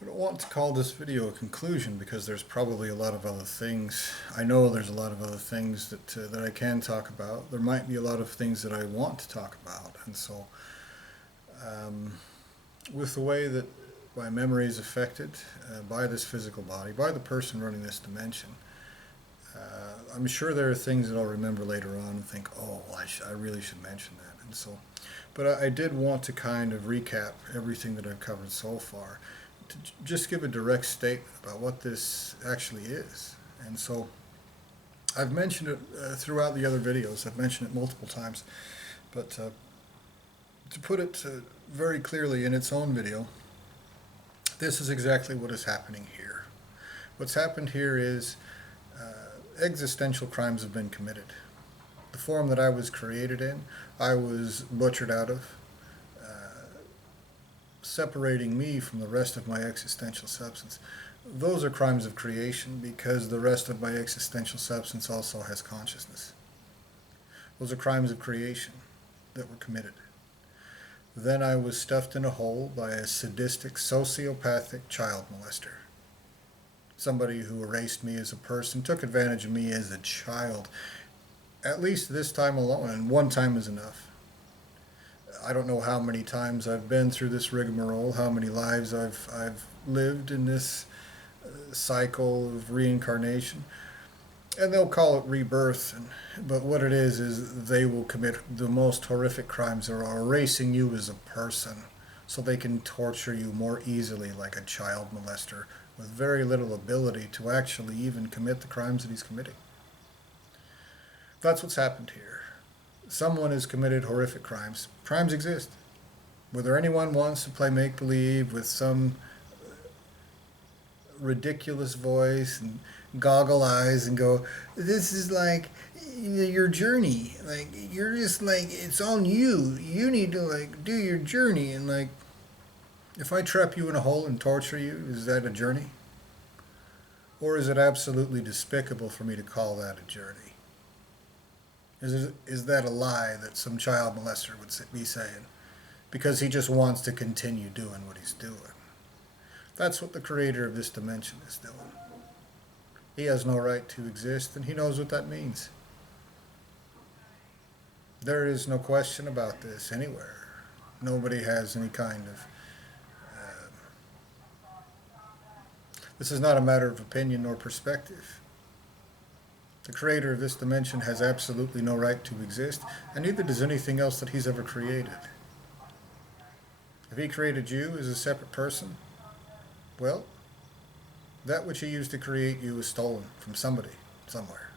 I don't want to call this video a conclusion because there's probably a lot of other things. I know there's a lot of other things that I can talk about. There might be a lot of things that I want to talk about, and so um, with the way that my memory is affected by this physical body, by the person running this dimension, I'm sure there are things that I'll remember later on and think, oh, well, I really should mention that, and so. But I did want to kind of recap everything that I've covered so far to just give a direct statement about what this actually is. And so I've mentioned it throughout the other videos. I've mentioned it multiple times. But to put it very clearly in its own video, this is exactly what is happening here. What's happened here is existential crimes have been committed. The form that I was created in, I was butchered out of, separating me from the rest of my existential substance. Those are crimes of creation because the rest of my existential substance also has consciousness. Those are crimes of creation that were committed. Then I was stuffed in a hole by a sadistic, sociopathic child molester. Somebody who erased me as a person, took advantage of me as a child, at least this time alone, and one time is enough. I don't know how many times I've been through this rigmarole, how many lives I've lived in this cycle of reincarnation. And they'll call it rebirth, but what it is they will commit the most horrific crimes. They're erasing you as a person so they can torture you more easily like a child molester with very little ability to actually even commit the crimes that he's committing. That's what's happened here. Someone has committed horrific crimes. Crimes exist. Whether anyone wants to play make-believe with some ridiculous voice and goggle eyes and go, this is like your journey. Like, you're just like, it's on you. You need to like do your journey. And like, if I trap you in a hole and torture you, is that a journey? Or is it absolutely despicable for me to call that a journey? Is that a lie that some child molester would be saying because he just wants to continue doing what he's doing? That's what the creator of this dimension is doing. He has no right to exist, and he knows what that means. There is no question about this anywhere. Nobody has any kind of... this is not a matter of opinion or perspective. The creator of this dimension has absolutely no right to exist, and neither does anything else that he's ever created. If he created you as a separate person, well, that which he used to create you was stolen from somebody, somewhere.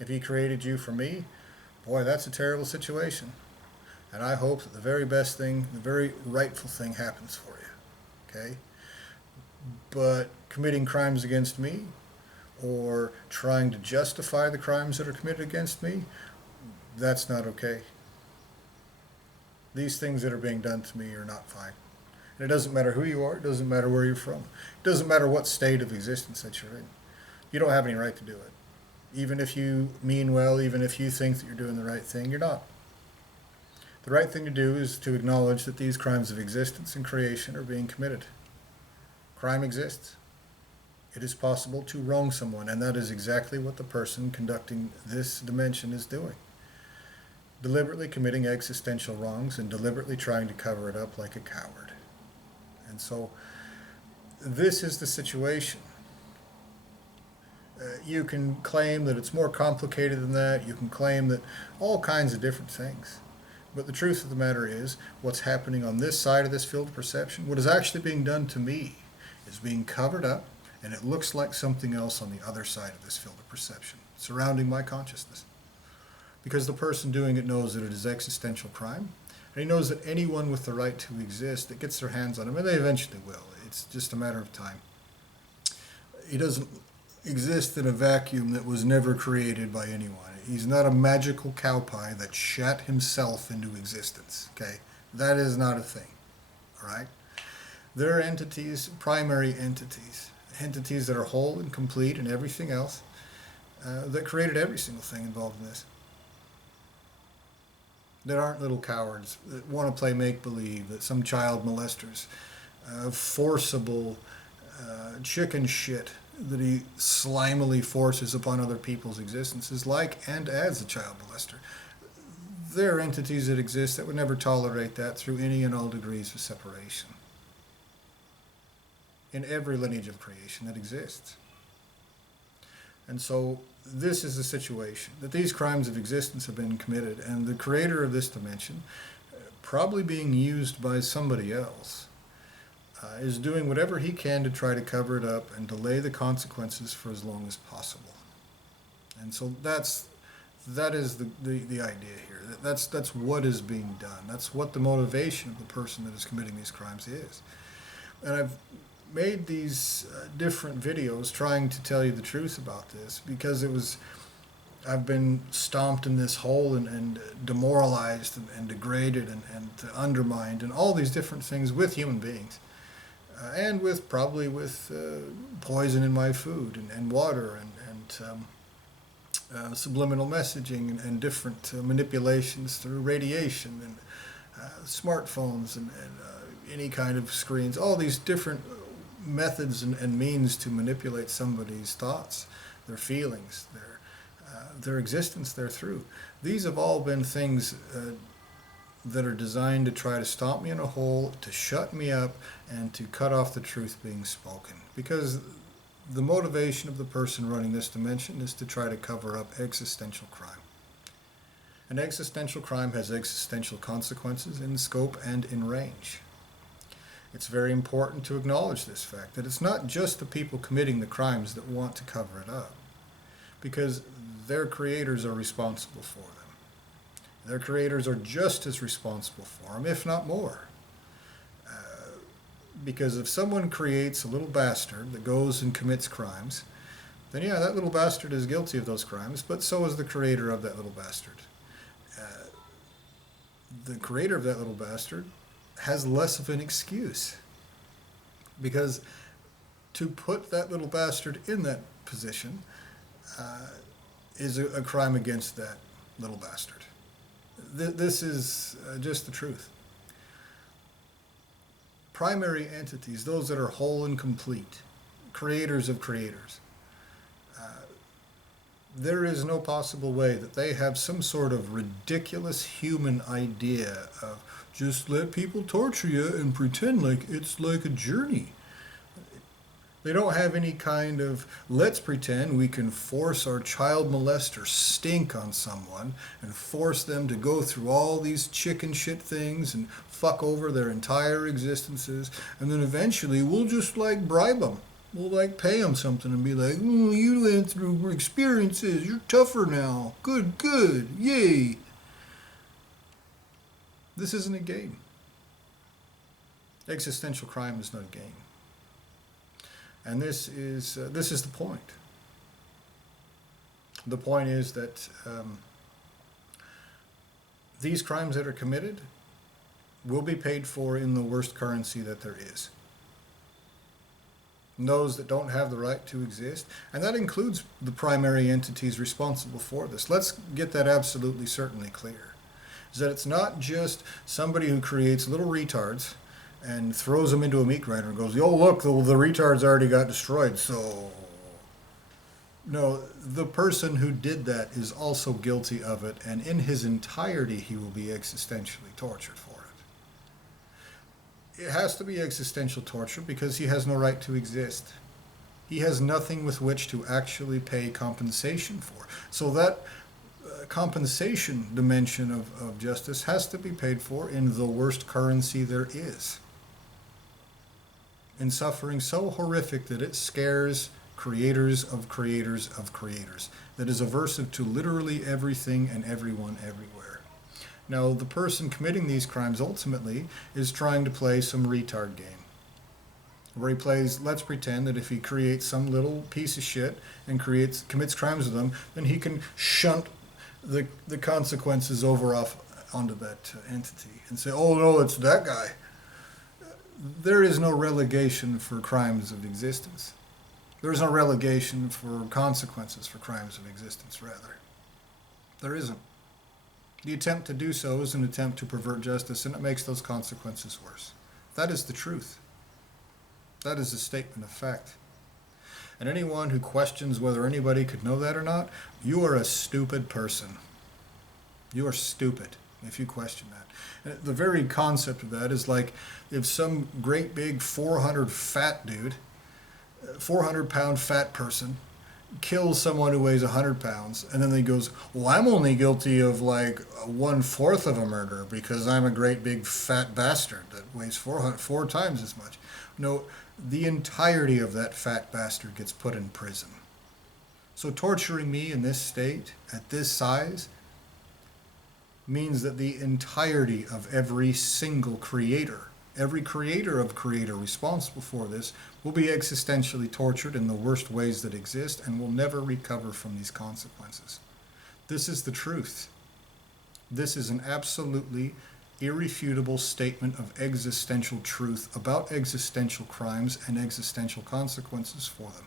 If he created you for me, boy, that's a terrible situation. And I hope that the very best thing, the very rightful thing happens for you, okay? But committing crimes against me, or trying to justify the crimes that are committed against me, that's not okay. These things that are being done to me are not fine. And it doesn't matter who you are, it doesn't matter where you're from, it doesn't matter what state of existence that you're in. You don't have any right to do it. Even if you mean well, even if you think that you're doing the right thing, you're not. The right thing to do is to acknowledge that these crimes of existence and creation are being committed. Crime exists. It is possible to wrong someone, and that is exactly what the person conducting this dimension is doing. Deliberately committing existential wrongs and deliberately trying to cover it up like a coward. And so, this is the situation. You can claim that it's more complicated than that. You can claim that all kinds of different things. But the truth of the matter is, what's happening on this side of this field of perception, what is actually being done to me, is being covered up, and it looks like something else on the other side of this field of perception, surrounding my consciousness. Because the person doing it knows that it is existential crime, and he knows that anyone with the right to exist that gets their hands on him, and they eventually will, it's just a matter of time. He doesn't exist in a vacuum that was never created by anyone. He's not a magical cow pie that shat himself into existence, okay? That is not a thing, all right? There are entities, primary entities, entities that are whole and complete and everything else, that created every single thing involved in this. That aren't little cowards that want to play make-believe, that some child molesters forcible chicken shit that he slimily forces upon other people's existences, like and as a child molester. There are entities that exist that would never tolerate that through any and all degrees of separation. In every lineage of creation that exists. And so this is the situation, that these crimes of existence have been committed, and the creator of this dimension, probably being used by somebody else, is doing whatever he can to try to cover it up and delay the consequences for as long as possible. And so that is the idea here. That's what is being done. That's what the motivation of the person that is committing these crimes is. And I've made these different videos trying to tell you the truth about this, because I've been stomped in this hole and demoralized and degraded and undermined and all these different things with human beings. And probably with poison in my food and water and subliminal messaging and different manipulations through radiation and smartphones and any kind of screens, all these different methods and means to manipulate somebody's thoughts, their feelings, their existence therethrough. These have all been things that are designed to try to stomp me in a hole, to shut me up, and to cut off the truth being spoken. Because the motivation of the person running this dimension is to try to cover up existential crime. An existential crime has existential consequences in scope and in range. It's very important to acknowledge this fact, that it's not just the people committing the crimes that want to cover it up, because their creators are responsible for them. Their creators are just as responsible for them, if not more. Because if someone creates a little bastard that goes and commits crimes, then yeah, that little bastard is guilty of those crimes, but so is the creator of that little bastard. The creator of that little bastard has less of an excuse, because to put that little bastard in that position is a crime against that little bastard. This is just the truth. Primary entities, those that are whole and complete, creators of creators, there is no possible way that they have some sort of ridiculous human idea of just let people torture you and pretend like it's like a journey. They don't have any kind of, let's pretend we can force our child molester stink on someone and force them to go through all these chicken shit things and fuck over their entire existences, and then eventually we'll just like bribe them. We'll like pay them something and be like, you went through experiences, you're tougher now. Good, yay. This isn't a game. Existential crime is not a game. And this is the point. The point is that these crimes that are committed will be paid for in the worst currency that there is. And those that don't have the right to exist, and that includes the primary entities responsible for this. Let's get that absolutely certainly clear. Is that it's not just somebody who creates little retards and throws them into a meat grinder and goes, oh, look, the retards already got destroyed, so... No, the person who did that is also guilty of it, and in his entirety he will be existentially tortured for it. It has to be existential torture because he has no right to exist. He has nothing with which to actually pay compensation for. So that compensation dimension of justice has to be paid for in the worst currency there is. In suffering so horrific that it scares creators of creators of creators, that is aversive to literally everything and everyone everywhere. Now, the person committing these crimes ultimately is trying to play some retard game, where he plays, let's pretend that if he creates some little piece of shit and commits crimes with them, then he can shunt the consequences off onto that entity and say, oh no, it's that guy. There is no relegation for crimes of existence. There is no relegation for consequences for crimes of existence, rather. There isn't. The attempt to do so is an attempt to pervert justice, and it makes those consequences worse. That is the truth. That is a statement of fact. And anyone who questions whether anybody could know that or not, you are a stupid person. You are stupid if you question that. And the very concept of that is like if some great big 400 fat dude, 400-pound fat person, kills someone who weighs 100 pounds, and then he goes, well, I'm only guilty of like 1/4 of a murder because I'm a great big fat bastard that weighs 4 times as much. No, the entirety of that fat bastard gets put in prison. So torturing me in this state, at this size, means that the entirety of every single creator, every creator of creator responsible for this, will be existentially tortured in the worst ways that exist and will never recover from these consequences. This is the truth. This is an absolutely irrefutable statement of existential truth about existential crimes and existential consequences for them.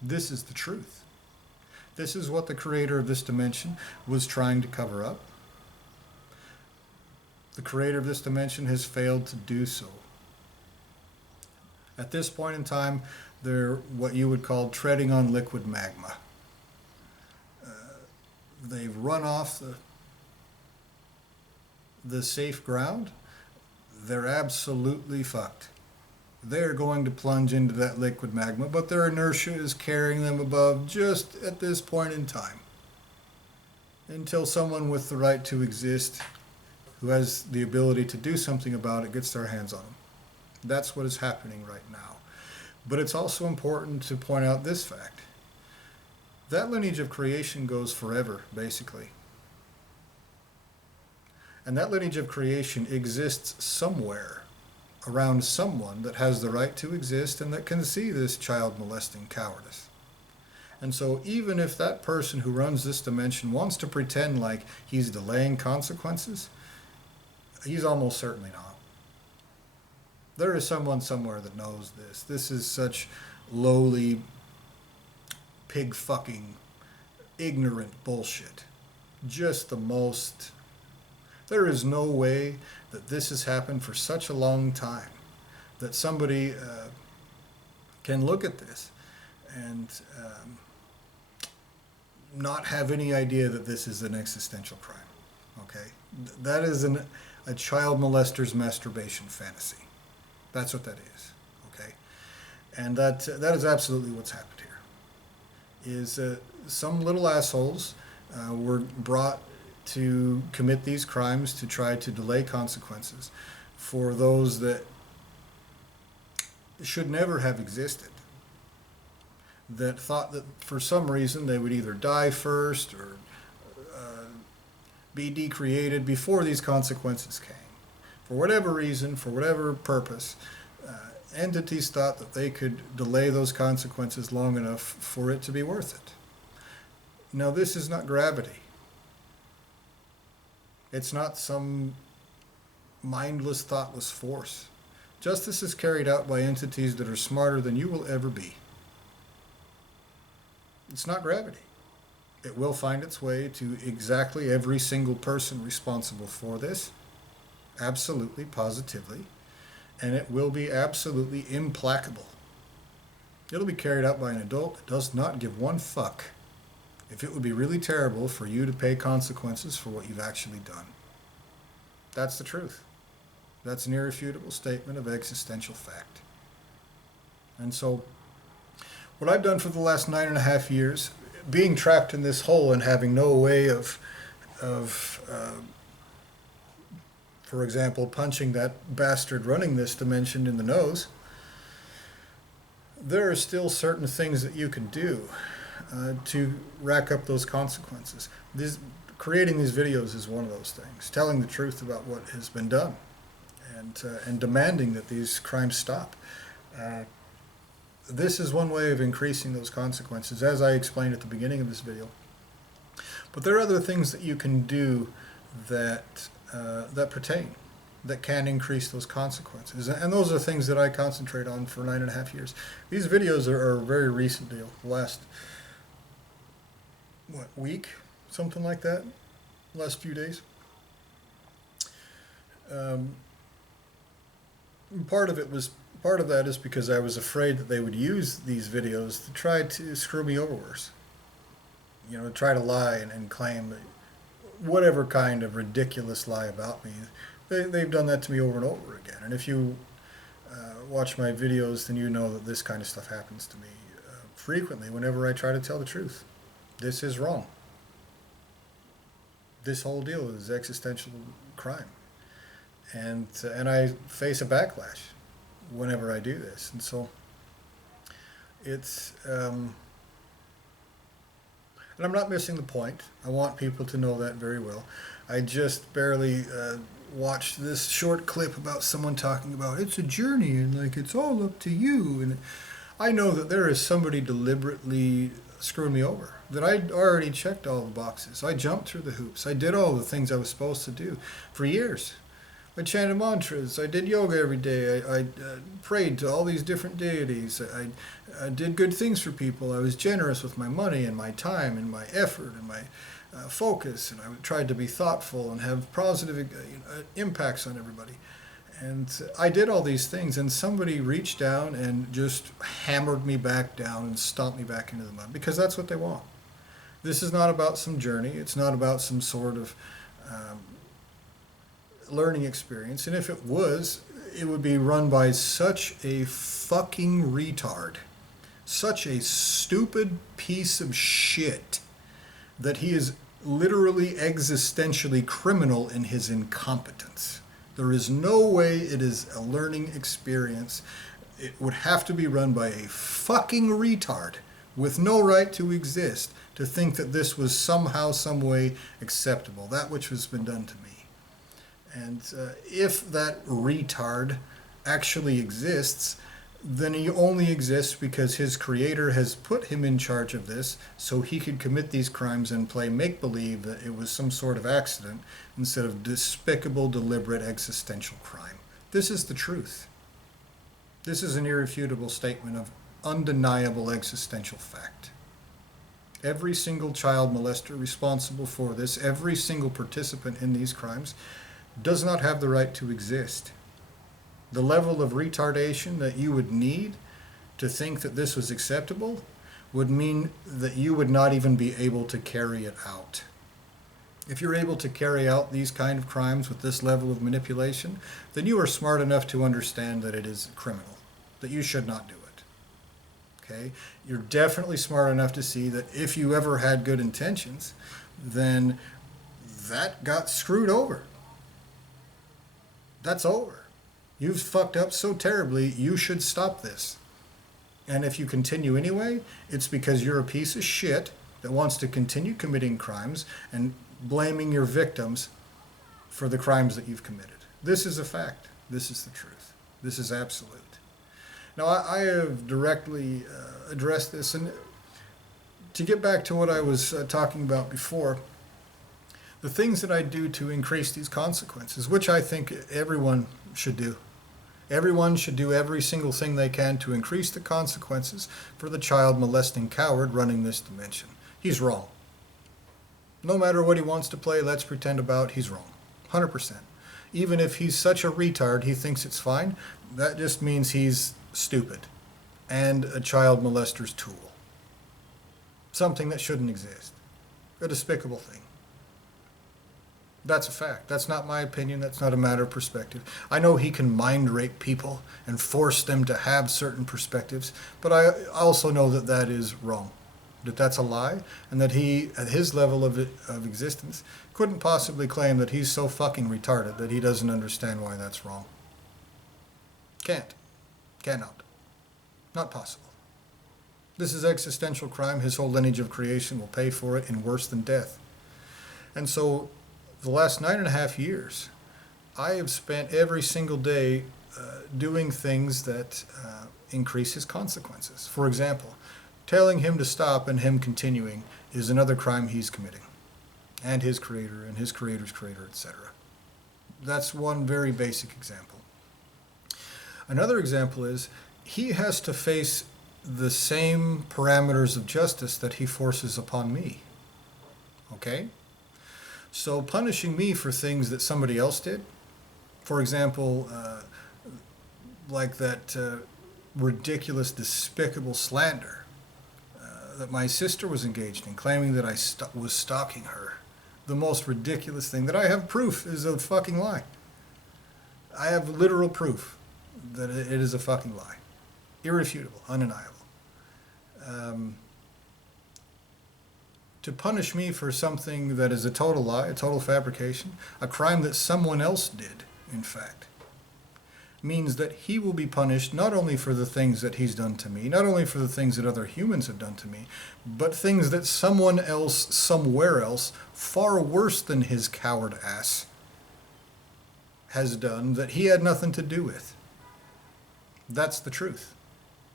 This is the truth. This is what the creator of this dimension was trying to cover up. The creator of this dimension has failed to do so. At this point in time, they're what you would call treading on liquid magma. They've run off the safe ground. They're absolutely fucked. They're going to plunge into that liquid magma, but their inertia is carrying them above just at this point in time. Until someone with the right to exist, who has the ability to do something about it, gets their hands on them. That's what is happening right now. But it's also important to point out this fact. That lineage of creation goes forever, basically. And that lineage of creation exists somewhere around someone that has the right to exist and that can see this child molesting cowardice. And so even if that person who runs this dimension wants to pretend like he's delaying consequences, he's almost certainly not. There is someone somewhere that knows this. This is such lowly, pig-fucking, ignorant bullshit. Just the most... There is no way that this has happened for such a long time that somebody can look at this and not have any idea that this is an existential crime. Okay? That is a child molester's masturbation fantasy. That's what that is. Okay? And that is absolutely what's happened here. Is some little assholes were brought to commit these crimes to try to delay consequences for those that should never have existed, that thought that for some reason they would either die first or be decreated before these consequences came. For whatever reason, for whatever purpose, entities thought that they could delay those consequences long enough for it to be worth it. Now, this is not gravity. It's not some mindless, thoughtless force. Justice is carried out by entities that are smarter than you will ever be. It's not gravity. It will find its way to exactly every single person responsible for this. Absolutely, positively. And it will be absolutely implacable. It'll be carried out by an adult that does not give one fuck if it would be really terrible for you to pay consequences for what you've actually done. That's the truth. That's an irrefutable statement of existential fact. And so, what I've done for the last 9.5 years, being trapped in this hole and having no way of for example, punching that bastard running this dimension in the nose, there are still certain things that you can do to rack up those consequences. Creating these videos is one of those things. Telling the truth about what has been done and demanding that these crimes stop. This is one way of increasing those consequences, as I explained at the beginning of this video. But there are other things that you can do that pertain, that can increase those consequences. And those are things that I concentrate on for 9.5 years. These videos are a very recent deal, last, week? Something like that? Last few days. Part of it was Part of that is because I was afraid that they would use these videos to try to screw me over worse. You know, try to lie and claim whatever kind of ridiculous lie about me. They've done that to me over and over again. And if you watch my videos, then you know that this kind of stuff happens to me frequently whenever I try to tell the truth. This is wrong. This whole deal is existential crime. And I face a backlash whenever I do this. And so it's... and I'm not missing the point. I want people to know that very well. I just barely watched this short clip about someone talking about it's a journey and like it's all up to you. And I know that there is somebody deliberately screwing me over. That I'd already checked all the boxes. I jumped through the hoops. I did all the things I was supposed to do for years. I chanted mantras. I did yoga every day. I prayed to all these different deities. I did good things for people. I was generous with my money and my time and my effort and my focus. And I tried to be thoughtful and have positive impacts on everybody. And I did all these things, and somebody reached down and just hammered me back down and stomped me back into the mud, because that's what they want. This is not about some journey. It's not about some sort of learning experience. And if it was, it would be run by such a fucking retard, such a stupid piece of shit, that he is literally existentially criminal in his incompetence. There is no way it is a learning experience. It would have to be run by a fucking retard with no right to exist to think that this was somehow, some way acceptable, that which has been done to me. And if that retard actually exists, then he only exists because his creator has put him in charge of this so he could commit these crimes and play make-believe that it was some sort of accident instead of despicable, deliberate, existential crime. This is the truth. This is an irrefutable statement of undeniable existential fact. Every single child molester responsible for this, every single participant in these crimes, does not have the right to exist. The level of retardation that you would need to think that this was acceptable would mean that you would not even be able to carry it out. If you're able to carry out these kind of crimes with this level of manipulation, then you are smart enough to understand that it is criminal, that you should not do it. Okay? You're definitely smart enough to see that if you ever had good intentions, then that got screwed over. That's over. You've fucked up so terribly, you should stop this. And if you continue anyway, it's because you're a piece of shit that wants to continue committing crimes and blaming your victims for the crimes that you've committed. This is a fact. This is the truth. This is absolute. Now, I have directly addressed this, and to get back to what I was talking about before, the things that I do to increase these consequences, which I think everyone should do. Everyone should do every single thing they can to increase the consequences for the child molesting coward running this dimension. He's wrong. No matter what he wants to play, let's pretend about, he's wrong. 100%. Even if he's such a retard, he thinks it's fine, that just means he's stupid and a child molester's tool. Something that shouldn't exist. A despicable thing. That's a fact. That's not my opinion. That's not a matter of perspective. I know he can mind rape people and force them to have certain perspectives, but I also know that that is wrong. That that's a lie, and that he, at his level of existence, couldn't possibly claim that he's so fucking retarded that he doesn't understand why that's wrong. Can't. Cannot. Not possible. This is existential crime. His whole lineage of creation will pay for it in worse than death. And so, the last 9.5 years, I have spent every single day doing things that increase his consequences. For example, telling him to stop and him continuing is another crime he's committing, and his creator and his creator's creator, etc. That's one very basic example. Another example is he has to face the same parameters of justice that he forces upon me. Okay? So punishing me for things that somebody else did, for example, like that ridiculous, despicable slander that my sister was engaged in, claiming that I was stalking her. The most ridiculous thing that I have proof is a fucking lie. I have literal proof that it is a fucking lie. Irrefutable, undeniable. To punish me for something that is a total lie, a total fabrication, a crime that someone else did, in fact, means that he will be punished not only for the things that he's done to me, not only for the things that other humans have done to me, but things that someone else, somewhere else, far worse than his coward ass, has done that he had nothing to do with. That's the truth.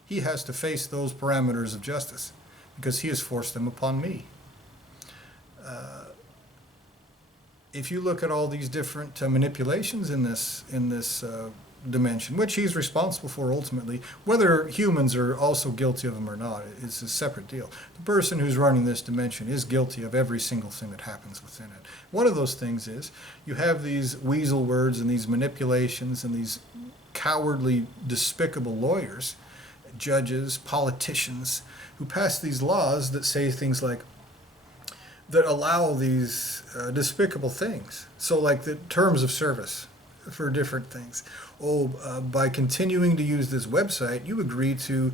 He has to face those parameters of justice because he has forced them upon me. If you look at all these different manipulations in this dimension, which he's responsible for ultimately, whether humans are also guilty of them or not, it's a separate deal. The person who's running this dimension is guilty of every single thing that happens within it. One of those things is you have these weasel words and these manipulations and these cowardly, despicable lawyers, judges, politicians, who pass these laws that say things like, that allow these despicable things. So like the terms of service for different things. By continuing to use this website, you agree to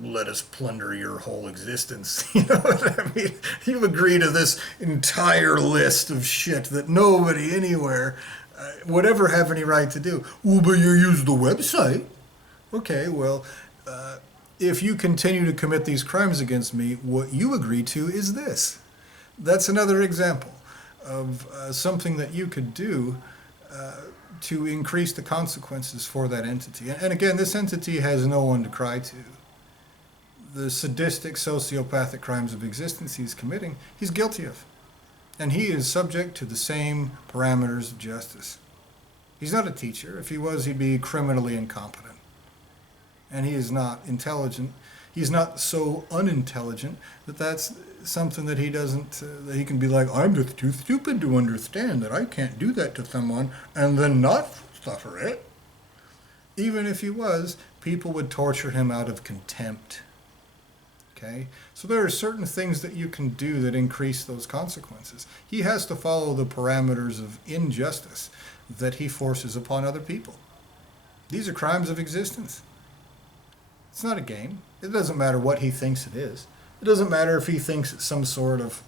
let us plunder your whole existence. You know what I mean? You agree to this entire list of shit that nobody anywhere would ever have any right to do. Well, but you use the website. Okay, well, if you continue to commit these crimes against me, what you agree to is this. That's another example of something that you could do to increase the consequences for that entity. And again, this entity has no one to cry to. The sadistic, sociopathic crimes of existence he's committing, he's guilty of. And he is subject to the same parameters of justice. He's not a teacher. If he was, he'd be criminally incompetent. And he is not intelligent. He's not so unintelligent that that's something that he doesn't, that he can be like, I'm just too stupid to understand that I can't do that to someone and then not suffer it. Even if he was, people would torture him out of contempt. Okay? So there are certain things that you can do that increase those consequences. He has to follow the parameters of injustice that he forces upon other people. These are crimes of existence. It's not a game. It doesn't matter what he thinks it is. It doesn't matter if he thinks it's some sort of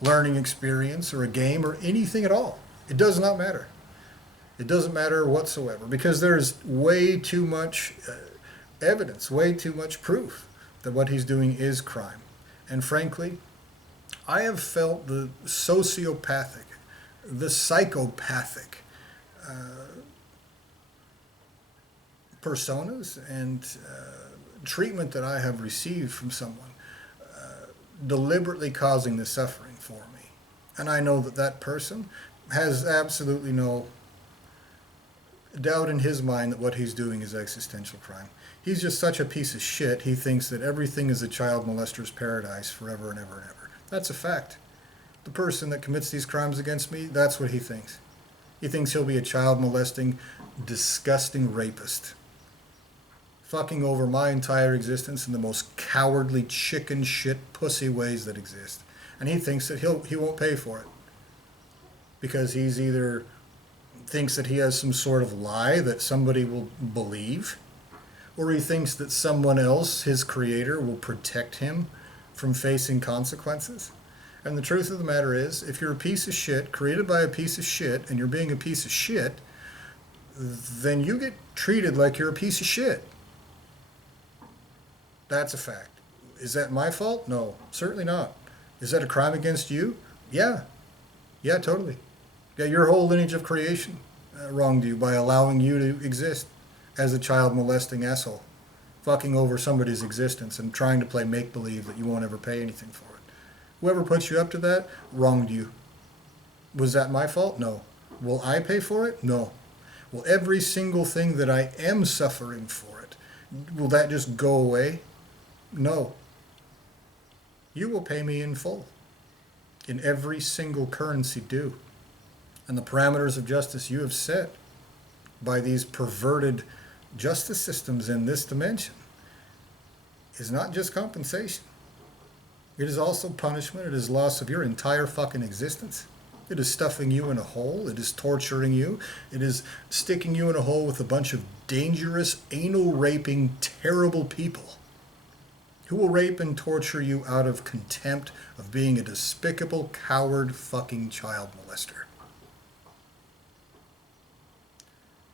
learning experience or a game or anything at all. It does not matter. It doesn't matter whatsoever because there's way too much evidence, way too much proof that what he's doing is crime. And frankly, I have felt the sociopathic, the psychopathic personas and treatment that I have received from someone deliberately causing the suffering for me. And I know that that person has absolutely no doubt in his mind that what he's doing is existential crime. He's just such a piece of shit, he thinks that everything is a child molester's paradise forever and ever and ever. That's a fact. The person that commits these crimes against me, that's what he thinks. He thinks he'll be a child molesting, disgusting rapist, fucking over my entire existence in the most cowardly chicken shit pussy ways that exist. And he thinks that he won't pay for it. Because he's either thinks that he has some sort of lie that somebody will believe, or he thinks that someone else, his creator, will protect him from facing consequences. And the truth of the matter is, if you're a piece of shit, created by a piece of shit, and you're being a piece of shit, then you get treated like you're a piece of shit. That's a fact. Is that my fault? No, certainly not. Is that a crime against you? Yeah. Yeah, totally. Yeah, your whole lineage of creation wronged you by allowing you to exist as a child molesting asshole, fucking over somebody's existence and trying to play make-believe that you won't ever pay anything for it. Whoever put you up to that wronged you. Was that my fault? No. Will I pay for it? No. Will every single thing that I am suffering for it, will that just go away? No. You will pay me in full, in every single currency due. And the parameters of justice you have set by these perverted justice systems in this dimension is not just compensation. It is also punishment. It is loss of your entire fucking existence. It is stuffing you in a hole. It is torturing you. It is sticking you in a hole with a bunch of dangerous, anal-raping, terrible people who will rape and torture you out of contempt of being a despicable, coward, fucking child molester.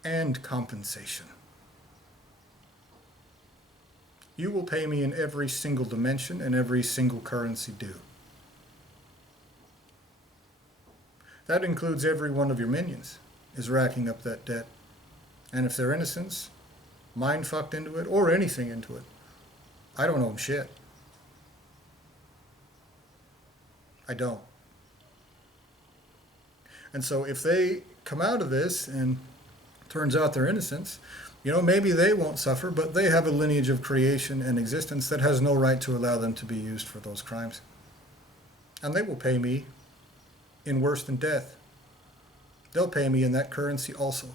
And compensation. You will pay me in every single dimension and every single currency due. That includes every one of your minions is racking up that debt. And if they're innocents, mind fucked into it, or anything into it, I don't owe them shit. I don't. And so if they come out of this and turns out they're innocents, maybe they won't suffer, but they have a lineage of creation and existence that has no right to allow them to be used for those crimes. And they will pay me in worse than death. They'll pay me in that currency also.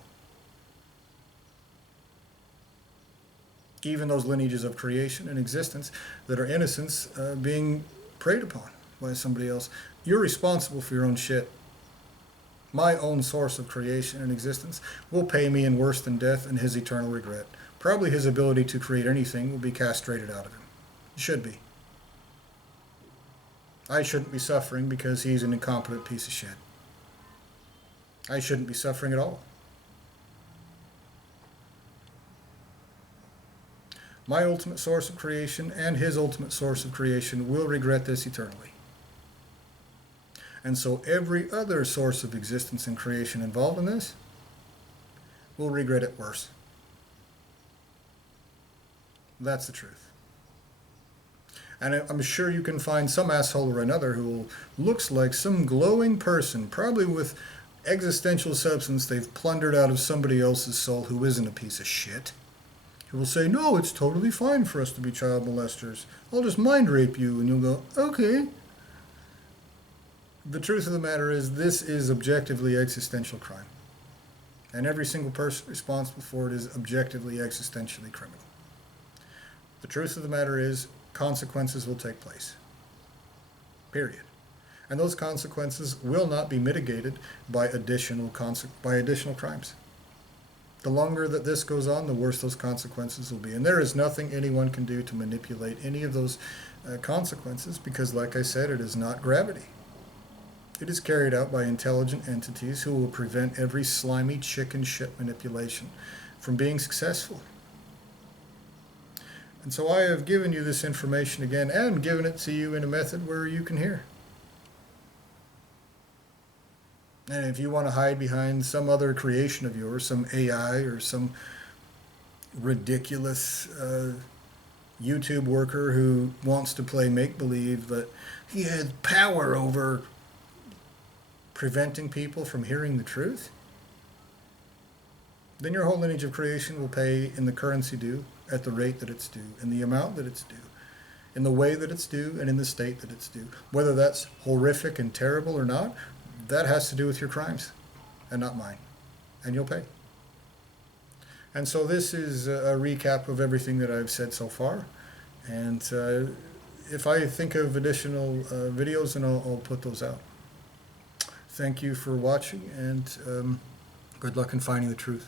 Even those lineages of creation and existence that are innocents being preyed upon by somebody else. You're responsible for your own shit. My own source of creation and existence will pay me in worse than death and his eternal regret. Probably his ability to create anything will be castrated out of him. It should be. I shouldn't be suffering because he's an incompetent piece of shit. I shouldn't be suffering at all. My ultimate source of creation and his ultimate source of creation will regret this eternally. And so every other source of existence and creation involved in this will regret it worse. That's the truth. And I'm sure you can find some asshole or another who looks like some glowing person, probably with existential substance they've plundered out of somebody else's soul who isn't a piece of shit, who will say, no, it's totally fine for us to be child molesters. I'll just mind rape you. And you'll go, okay. The truth of the matter is, this is objectively existential crime. And every single person responsible for it is objectively existentially criminal. The truth of the matter is, consequences will take place. Period. And those consequences will not be mitigated by additional crimes. The longer that this goes on, the worse those consequences will be. And there is nothing anyone can do to manipulate any of those consequences because, like I said, it is not gravity. It is carried out by intelligent entities who will prevent every slimy chicken shit manipulation from being successful. And so I have given you this information again and given it to you in a method where you can hear. And if you want to hide behind some other creation of yours, some AI or some ridiculous YouTube worker who wants to play make-believe that he has power over preventing people from hearing the truth, then your whole lineage of creation will pay in the currency due, at the rate that it's due, in the amount that it's due, in the way that it's due, and in the state that it's due. Whether that's horrific and terrible or not, that has to do with your crimes and not mine. And you'll pay. And so this is a recap of everything that I've said so far. And if I think of additional videos, then I'll put those out. Thank you for watching, and good luck in finding the truth.